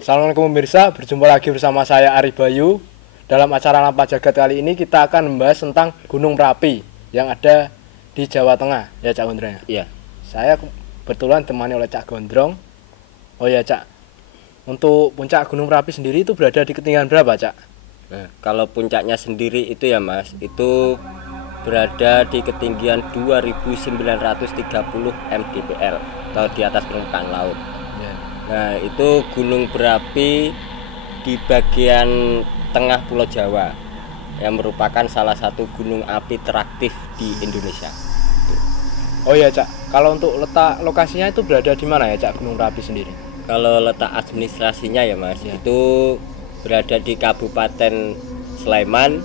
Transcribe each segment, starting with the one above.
Assalamualaikum pemirsa, berjumpa lagi bersama saya Ari Bayu. Dalam acara Lampa Jagat kali ini kita akan membahas tentang Gunung Merapi yang ada di Jawa Tengah, ya Cak Gondrong. Iya. Saya kebetulan ditemani oleh Cak Gondrong. Oh ya Cak, untuk puncak Gunung Merapi sendiri itu berada di ketinggian berapa Cak? Nah, kalau puncaknya sendiri itu ya Mas, itu berada di ketinggian 2930 mdpl atau di atas permukaan laut. Ya. Nah, itu gunung berapi di bagian tengah Pulau Jawa yang merupakan salah satu gunung api teraktif di Indonesia. Oh ya Cak, kalau untuk letak lokasinya itu berada di mana ya Cak Gunung Merapi sendiri? Kalau letak administrasinya ya Mas, Ya. itu berada di Kabupaten Sleman,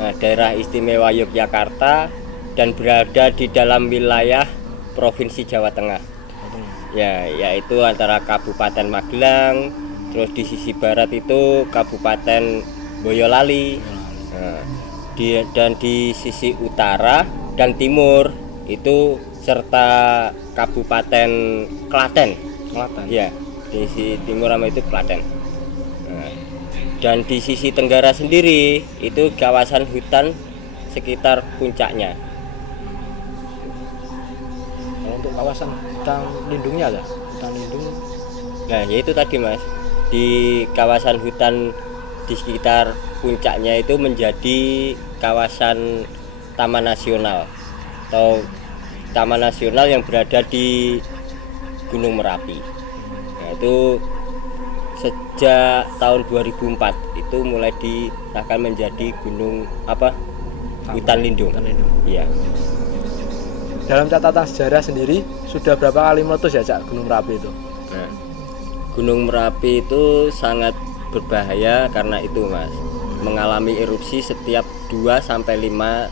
nah, daerah istimewa Yogyakarta, dan berada di dalam wilayah Provinsi Jawa Tengah. Ya, yaitu antara Kabupaten Magelang, terus di sisi barat itu Kabupaten Boyolali, nah, dan di sisi utara dan timur itu serta Kabupaten Klaten. Klaten. Ya, di sisi timur sama itu Klaten. Nah, dan di sisi tenggara sendiri itu kawasan hutan sekitar puncaknya. Kalau untuk kawasan hutan lindungnya Cak, hutan lindung. Nah, yaitu tadi Mas, di kawasan hutan di sekitar puncaknya itu menjadi kawasan Taman Nasional atau Taman Nasional yang berada di Gunung Merapi. Nah, itu sejak tahun 2004 itu mulai disahkan menjadi gunung hutan lindung. Hutan lindung. Iya. Dalam catatan sejarah sendiri sudah berapa kali meletus ya Cak Gunung Merapi itu? Nah, Gunung Merapi itu sangat berbahaya karena itu Mas, mengalami erupsi setiap 2 sampai 5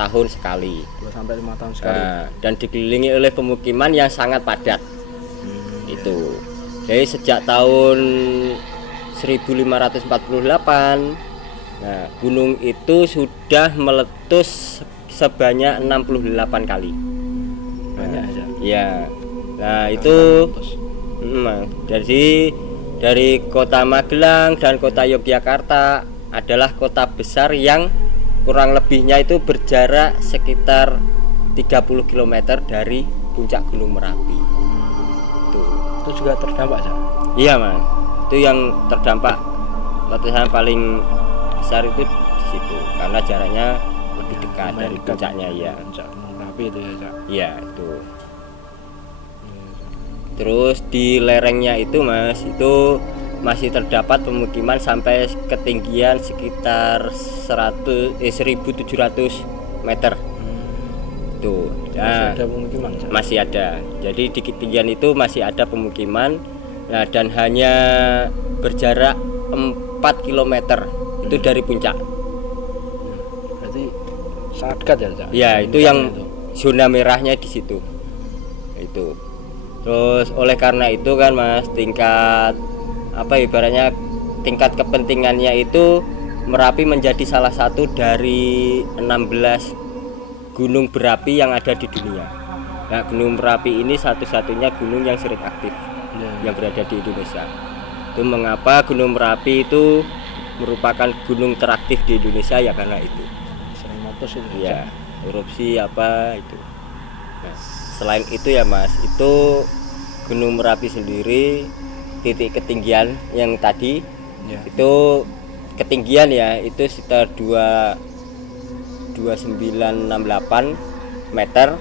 tahun sekali. 2 sampai 5 tahun sekali. Nah, dan dikelilingi oleh pemukiman yang sangat padat. Itu. Jadi sejak tahun 1548, nah, gunung itu sudah meletus sebanyak 68 kali. Banyak aja. Ya. Nah, itu Meletus. jadi dari kota Magelang dan kota Yogyakarta adalah kota besar yang kurang lebihnya itu berjarak sekitar 30 km dari puncak Gunung Merapi. Itu juga terdampak Cak. Iya Mas, itu yang terdampak letusan paling besar itu di situ karena jaraknya lebih dekat Lumayan dari dekat puncaknya ya. Puncak Gunung Merapi itu ya Cak. Iya itu. Terus di lerengnya itu Mas, itu masih terdapat pemukiman sampai ketinggian sekitar 1700 meter. Tuh. Masih Nah, ada pemukiman Cak. masih ada. Jadi di ketinggian itu masih ada pemukiman. Nah, dan hanya berjarak 4 km itu dari puncak. Berarti sangat dekat ya Cak. Ya, itu Puncaknya yang itu. zona merahnya di situ. Itu. Terus oleh karena itu kan Mas, ibaratnya tingkat kepentingannya itu Merapi menjadi salah satu dari 16 gunung berapi yang ada di dunia. Nah, Gunung Merapi ini satu-satunya gunung yang sering aktif Ya. yang berada di Indonesia. Itu mengapa Gunung Merapi itu merupakan gunung teraktif di Indonesia ya karena itu. Sering meletus itu. Ya, erupsi apa itu. Nah, selain itu ya Mas, itu Gunung Merapi sendiri titik ketinggian yang tadi Ya. itu ketinggian ya itu sekitar 2968 meter.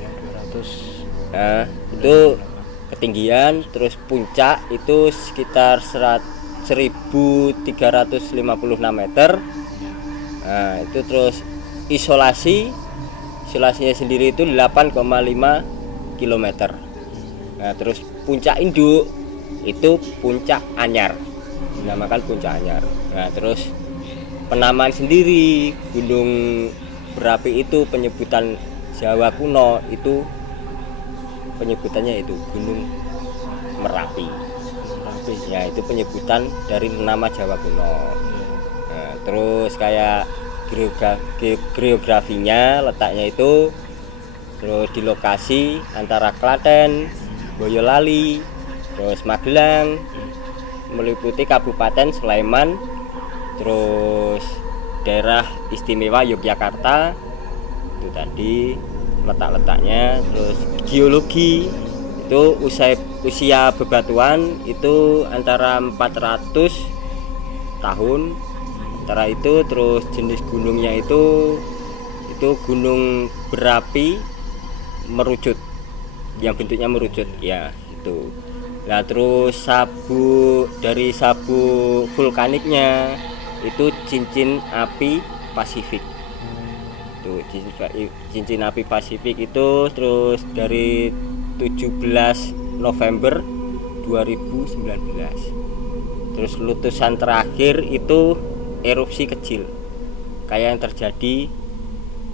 Ya 200. Nah, itu ketinggian, terus puncak itu sekitar 1356 meter. Nah, itu terus isolasinya sendiri itu 8,5 km. Nah, terus puncak induk itu puncak Anyar, dinamakan puncak Anyar. Nah, terus penamaan sendiri Gunung Berapi itu penyebutan Jawa kuno itu penyebutannya itu Gunung Merapi. Merapi. Ya, itu penyebutan dari nama Jawa kuno. Nah, terus kayak geografinya letaknya itu terus di lokasi antara Klaten, Boyolali, terus Magelang, meliputi Kabupaten Sleman, terus daerah istimewa Yogyakarta itu tadi letak-letaknya, terus geologi itu usia bebatuan itu antara 400 tahun antara itu. Terus jenis gunungnya itu gunung berapi merucut yang bentuknya merucut ya itu. Nah terus dari sabu vulkaniknya itu cincin api Pasifik. Tuh cincin api Pasifik itu terus dari 17 November 2019. Terus letusan terakhir itu erupsi kecil kayak yang terjadi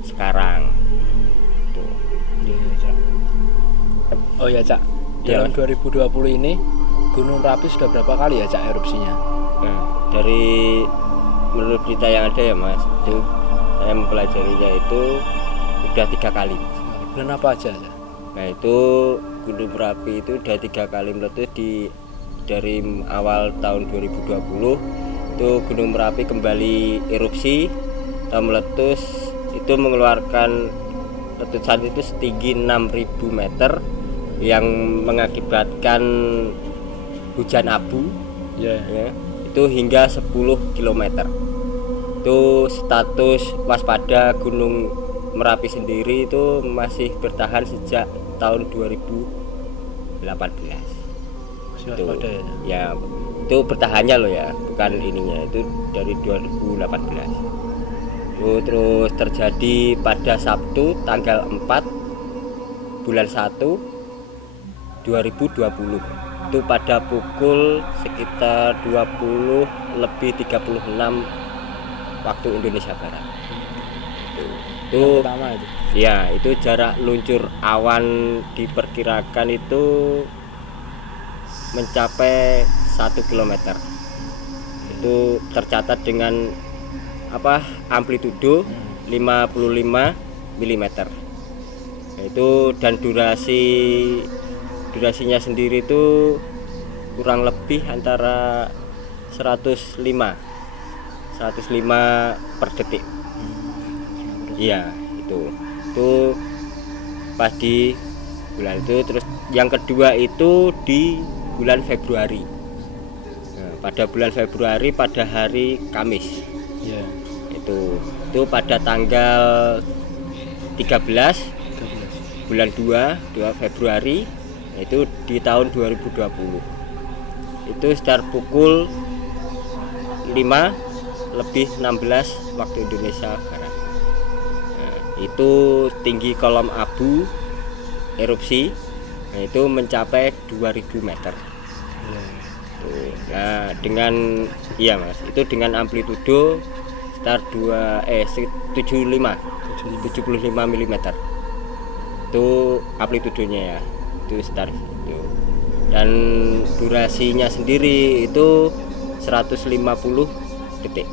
sekarang. Tuh. Oh ya Cak, dalam 2020 ini Gunung Merapi sudah berapa kali ya Cak erupsinya? Nah, dari menurut berita yang ada ya Mas, itu saya mempelajarinya itu udah 3 kali. Bulan apa aja Cak? Nah itu Gunung Merapi itu udah 3 kali meletus dari awal tahun 2020. Itu Gunung Merapi kembali erupsi atau meletus, itu mengeluarkan letusan itu setinggi 6.000 meter yang mengakibatkan hujan abu ya, itu hingga 10 km. Itu status waspada Gunung Merapi sendiri itu masih bertahan sejak tahun 2018. Masih waspada ya itu bertahannya loh ya, bukan ininya, itu dari 2018. Terus terjadi pada Sabtu tanggal 4 bulan 1 2020 itu pada pukul sekitar 20:36 waktu Indonesia Barat. Itu pertama itu. Ya, itu jarak luncur awan diperkirakan itu mencapai 1 km. Itu tercatat dengan amplitudo 55 mm. Itu dan durasinya sendiri itu kurang lebih antara 105 per detik. Iya, itu pas di bulan itu. Terus yang kedua itu di bulan Februari. Nah, pada bulan Februari pada hari Kamis. Ya. Itu pada tanggal 13 bulan 2 Februari, itu di tahun 2020. Itu sekitar pukul 5:16 waktu Indonesia Barat. Nah, itu tinggi kolom abu erupsi, nah, itu mencapai 2000 meter. Nah, dengan Mas, itu dengan amplitudo sekitar 75 mm. Itu amplitudonya ya. Itu sekitar itu. Dan durasinya sendiri itu 150 detik.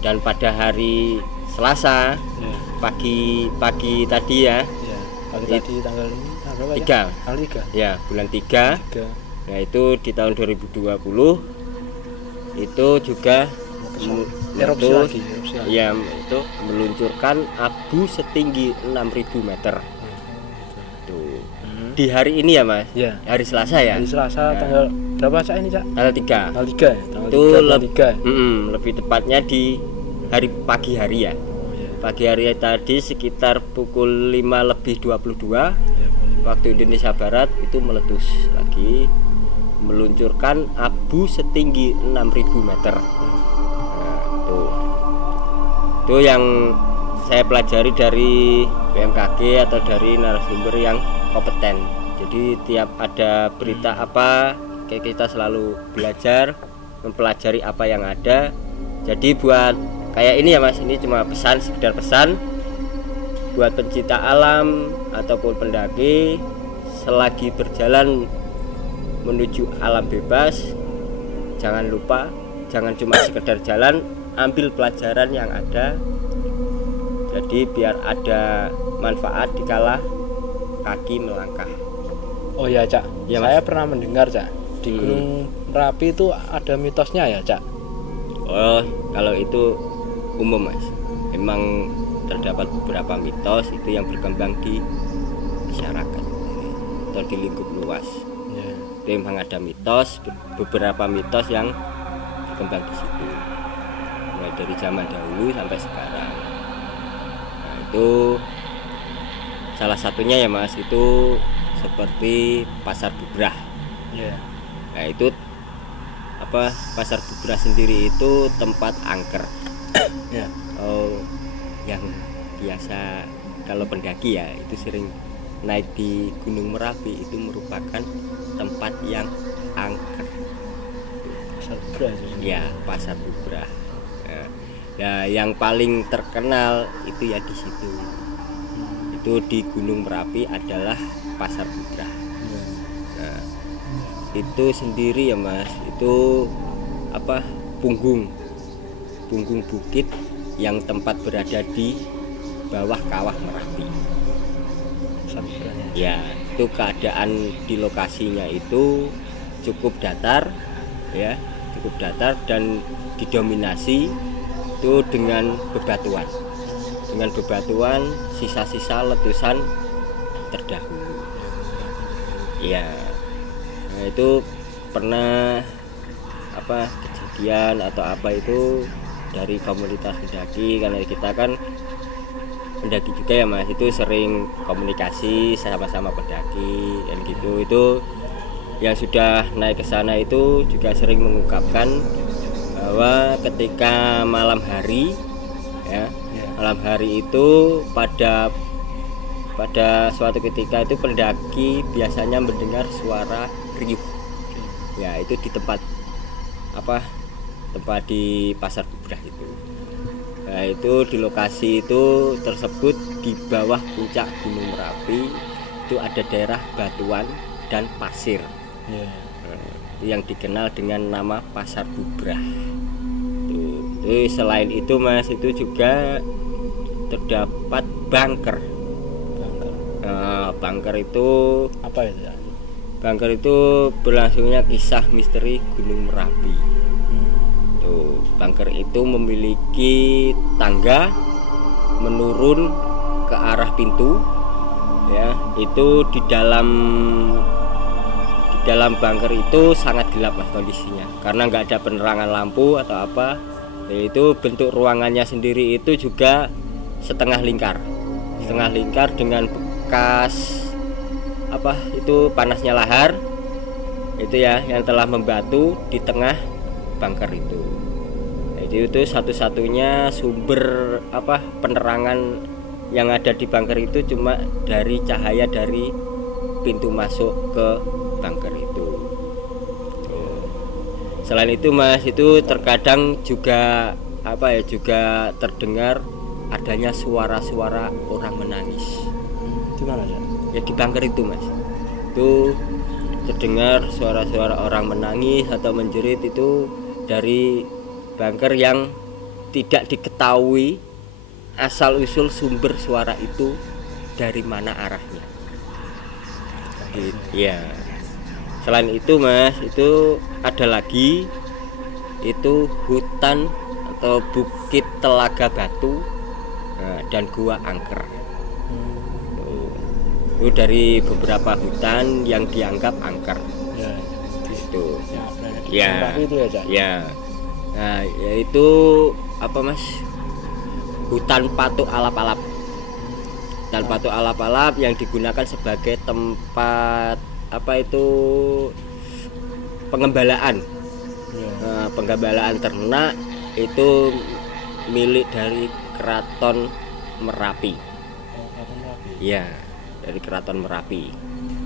Dan pada hari Selasa pagi tadi ya. Pagi tadi tanggal ini berapa 3. Ya? Tanggal 3. Ya, bulan 3. Nah, itu di tahun 2020 itu juga erupsi lagi. Ya, itu meluncurkan abu setinggi 6.000 meter. Tuh. Di hari ini ya Mas? Ya. Hari Selasa ya? Hari Selasa tanggal berapa Cak ini Cak? Tanggal 3. Tanggal 3 ya? Tanggal 3. Lebih tepatnya di pagi hari ya. Pagi hari tadi sekitar pukul 5:22 waktu Indonesia Barat itu meletus lagi, meluncurkan abu setinggi 6.000 meter. Nah, itu yang saya pelajari dari BMKG atau dari narasumber yang kompeten. Jadi tiap ada berita apa, kayak kita selalu belajar, mempelajari apa yang ada. Jadi buat kayak ini ya Mas, ini cuma sekedar pesan buat pencinta alam ataupun pendaki, selagi berjalan menuju alam bebas, jangan lupa, jangan cuma sekedar jalan, ambil pelajaran yang ada. Jadi biar ada manfaat dikala kaki melangkah. Oh ya Cak, ya, saya pernah mendengar Cak, di Gunung Merapi itu ada mitosnya ya, Cak? Oh, kalau itu umum Mas. Memang terdapat beberapa mitos itu yang berkembang di masyarakat atau di lingkup luas. Ya. Itu memang ada mitos, beberapa mitos yang berkembang di situ. Mulai dari zaman dahulu sampai sekarang. Nah, itu salah satunya ya Mas, itu seperti Pasar Bubrah. Ya. Nah, itu Pasar Bubrah sendiri itu tempat angker. Ya. Oh, yang biasa kalau pendaki ya itu sering naik di Gunung Merapi itu merupakan tempat yang angker. Pasar Bubrah itu. Ya, Pasar Bubrah. Nah, yang paling terkenal itu ya di situ. Itu di Gunung Merapi adalah Pasar Bubrah. Nah, itu sendiri ya Mas, itu punggung bukit yang tempat berada di bawah kawah Merapi. Ya, itu keadaan di lokasinya itu cukup datar, ya, cukup datar dan didominasi itu dengan bebatuan, sisa-sisa letusan terdahulu. Ya, nah itu pernah kejadian atau itu dari komunitas pendaki, karena kita kan pendaki juga ya Mas, itu sering komunikasi sama-sama pendaki dan gitu. Itu yang sudah naik ke sana itu juga sering mengungkapkan bahwa ketika malam hari ya, malam hari itu pada suatu ketika itu pendaki biasanya mendengar suara riuh. Ya, itu di tempat di Pasar Bubrah itu. Nah, itu di lokasi itu tersebut di bawah puncak Gunung Merapi itu ada daerah batuan dan pasir. Yang dikenal dengan nama Pasar Bubrah. Selain itu Mas, itu juga terdapat bunker. Bunker itu apa itu ya? Bunker itu berlangsungnya kisah misteri Gunung Merapi. Bunker itu memiliki tangga menurun ke arah pintu. Ya, itu di dalam bunker itu sangat gelap Mas kondisinya, karena nggak ada penerangan lampu atau apa. Itu bentuk ruangannya sendiri itu juga setengah lingkar dengan bekas itu panasnya lahar itu ya, yang telah membatu di tengah bunker itu. Itu satu-satunya sumber penerangan yang ada di bunker itu cuma dari cahaya dari pintu masuk ke bunker itu. Selain itu Mas, itu terkadang juga juga terdengar adanya suara-suara orang menangis. Di mana ya? Ya di bunker itu Mas. Itu terdengar suara-suara orang menangis atau menjerit itu dari bunker yang tidak diketahui asal usul sumber suara itu dari mana arahnya. Ya. Selain itu Mas, itu ada lagi itu hutan atau bukit Telaga Batu dan Gua Angker. Itu dari beberapa hutan yang dianggap angker. Ya, itu. Ya. Itu ya, Cak? Ya. Nah, yaitu Mas? Hutan Patuk Alap-alap. Hutan Patuk Alap-alap yang digunakan sebagai tempat pengembalaan. Penggembalaan ternak itu milik dari Keraton Merapi. Ya, dari Keraton Merapi.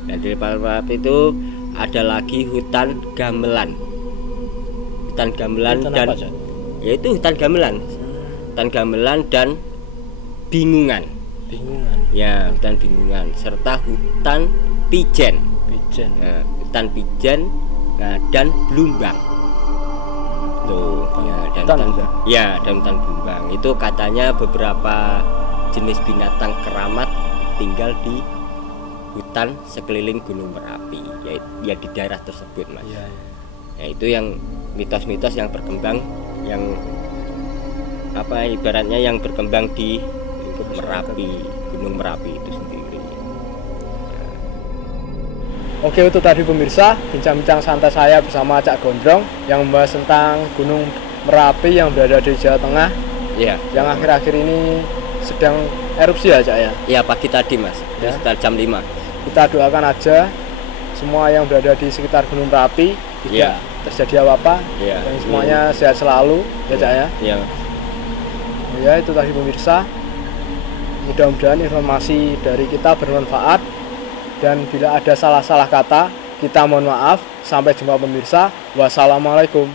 Dan di Merapi itu ada lagi hutan gamelan. Hutan yaitu hutan gamelan dan bingungan. Ya, hutan bingungan serta hutan pijen. Nah, hutan pijen dan blumbang. Dan hutan blumbang itu katanya beberapa jenis binatang keramat tinggal di hutan sekeliling Gunung Merapi, ya di daerah tersebut, Mas. Iya. Ya itu yang mitos-mitos yang berkembang, yang ibaratnya yang berkembang di lingkup Merapi, Gunung Merapi itu sendiri. Oke, itu tadi pemirsa bincang-bincang santai saya bersama Cak Gondrong yang membahas tentang Gunung Merapi yang berada di Jawa Tengah. Iya. Yang akhir-akhir ini sedang erupsi ya, Cak ya? Iya, pagi tadi, Mas. Ya. Sekitar jam 5. Kita doakan aja semua yang berada di sekitar Gunung Merapi tidak terjadi apa-apa, yang semuanya sehat selalu, ya Cak ya? Iya. Ya, itu tadi pemirsa. Mudah-mudahan informasi dari kita bermanfaat, dan bila ada salah-salah kata, kita mohon maaf. Sampai jumpa pemirsa. Wassalamualaikum.